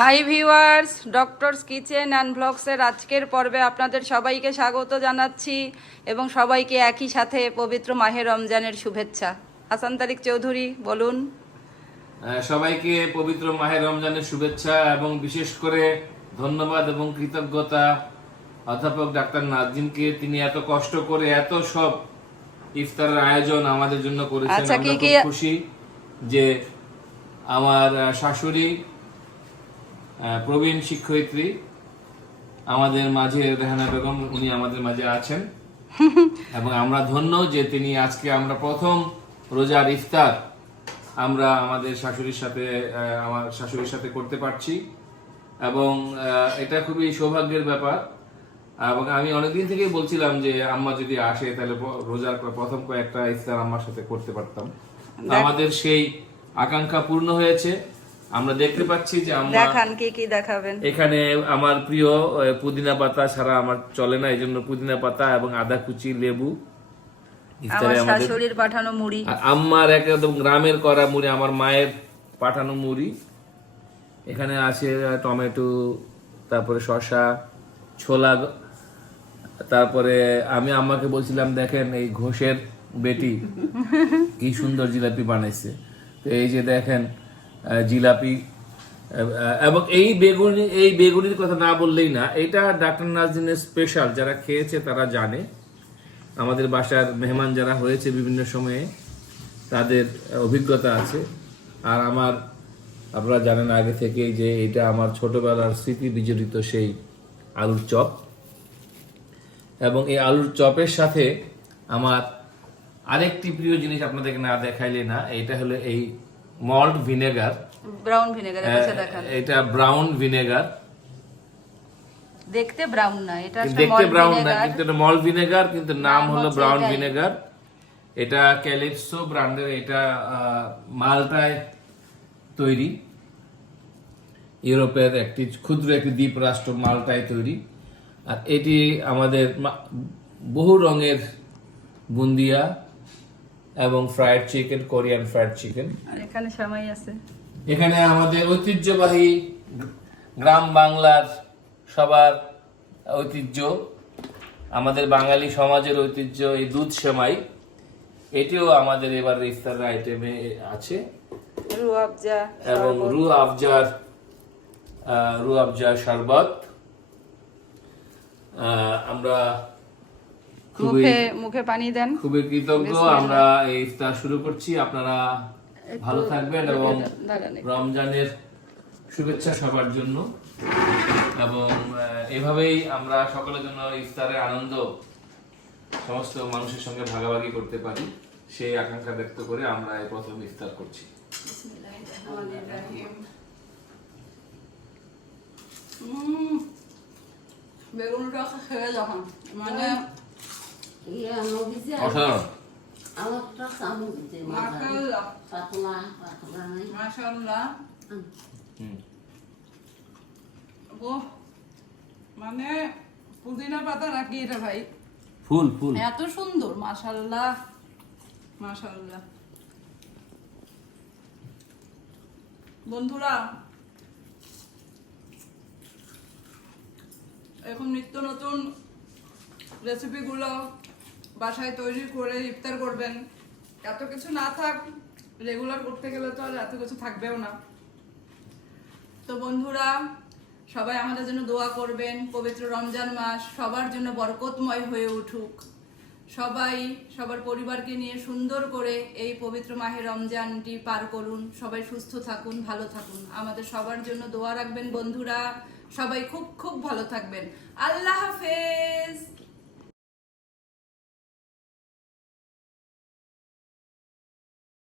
High viewers, doctors kitchen and ব্লগসের আজকের পর্বে আপনাদের সবাইকে স্বাগত জানাচ্ছি এবং সবাইকে একই সাথে পবিত্র মাহে রমজানের শুভেচ্ছা। হাসান তারিক চৌধুরী বলুন। সবাইকে পবিত্র মাহে রমজানের শুভেচ্ছা এবং বিশেষ করে ধন্যবাদ এবং কৃতজ্ঞতা অধ্যাপক ডাক্তার নাজিমকে। তিনি এত কষ্ট করে এত সব ইফতারের আয়োজন আমাদের জন্য করেছেন। আমরা খুব খুশি যে আমার শাশুড়ি প্রবীণ শিক্ষয়িত্রী আমাদের মাঝে রেহানা বেগম, উনি আমাদের মাঝে আছেন এবং আমরা ধন্য যে তিনি আজকে আমরা প্রথম রোজার ইফতার আমরা আমাদের আমার শাশুড়ির সাথে করতে পারছি এবং এটা খুবই সৌভাগ্যের ব্যাপার। এবং আমি অনেকদিন থেকেই বলছিলাম যে আম্মা যদি আসে তাহলে রোজার প্রথম কয়েকটা ইফতার আম্মার সাথে করতে পারতাম। আমাদের সেই আকাঙ্ক্ষা পূর্ণ হয়েছে। আমরা দেখতে পাচ্ছি যে দেখান কি দেখাবেন। এখানে আমার প্রিয় পুদিনা পাতা ছাড়া আমার চলে না, এই জন্য পুদিনা পাতা এবং আদা কুচি, লেবু, আমার শাশুড়ির পাঠানো মুড়ি, আম্মার একদম গ্রামের করা মুড়ি, আমার মায়ের পাঠানো মুড়ি। এখানে আছে টমেটো, তারপরে শসা, ছোলা। তারপরে আমি আম্মাকে বলছিলাম দেখেন এই ঘোষের বেটি কি সুন্দর জিলাপি বানাইছে। তো এই যে দেখেন জিলাপি এবং এই বেগুনির কথা না বললেই না। এটা ডাক্তার নাজরিনের স্পেশাল, যারা খেয়েছে তারা জানে। আমাদের বাসার মেহমান যারা হয়েছে বিভিন্ন সময়ে তাদের অভিজ্ঞতা আছে। আর আপনারা জানেন আগে থেকেই যে এটা আমার ছোটবেলার স্মৃতি বিজড়িত সেই আলুর চপ। এবং এই আলুর চপের সাথে আমার আরেকটি প্রিয় জিনিস আপনাদেরকে না দেখাইলে না, এটা হলো এই মল্ট ভিনেগার, ব্রাউন ভিনেগার। এটা ব্রাউন ভিনেগার, দেখতে ব্রাউন না, এটা দেখতে ব্রাউন না, কিন্তু এটা মল্ট ভিনেগার, কিন্তু নাম হলো ব্রাউন ভিনেগার। এটা ক্যালিপসো ব্র্যান্ডের, এটা মাল্টায় তৈরি, ইউরোপের ক্ষুদ্র একটি দ্বীপ রাষ্ট্র মাল্টায় তৈরি। আর এটি আমাদের বহু রঙের বুন্দিয়া এবং fried chicken, Korean fried chicken. আর এখানে সেমাই আছে। এখানে আমাদের ঐতিহ্যবাহী গ্রাম বাংলার সবার ঐতিহ্য, আমাদের বাঙালি সমাজের ঐতিহ্য এই দুধ সেমাই, এটিও আমাদের এবার ইফতার আইটেমে আছে। রুয়াবজা এবং রুয়াবজা শরবত। আমরা মুখে পানি দেন, খুবই কৃতজ্ঞ। আমরা এই ইফতার শুরু করছি। আপনারা ভালো থাকবেন এবং রমজানের শুভেচ্ছা সবার জন্য। এবং এভাবেই আমরা সকলের জন্য ইফতারের আনন্দ সমস্ত মানুষের সঙ্গে ভাগাভাগি করতে পারি, সেই আকাঙ্ক্ষা ব্যক্ত করে আমরা এই প্রথম ইফতার করছি। বেগুনটা খেয়ে যখন মানে অসাধারণ। মানে পুদিনা পাতা নাকি এটা ভাই? ফুল এত সুন্দর, মাশাআল্লাহ মাশাআল্লাহ। বন্ধুরা, এখন নিত্য নতুন রেসিপিগুলো বাসায় তৈরি করে ইফতার করবেন। এত কিছু না থাক, রেগুলার করতে গেলে তো আর এত কিছু থাকবেও না। তো বন্ধুরা, সবাই আমাদের জন্য দোয়া করবেন। পবিত্র রমজান মাস সবার জন্য বরকতময় হয়ে উঠুক। সবাই সবার পরিবারকে নিয়ে সুন্দর করে এই পবিত্র মাহে রমজানটি পার করুন। সবাই সুস্থ থাকুন, ভালো থাকুন। আমাদের সবার জন্য দোয়া রাখবেন বন্ধুরা। সবাই খুব খুব ভালো থাকবেন। আল্লাহ হাফেজ।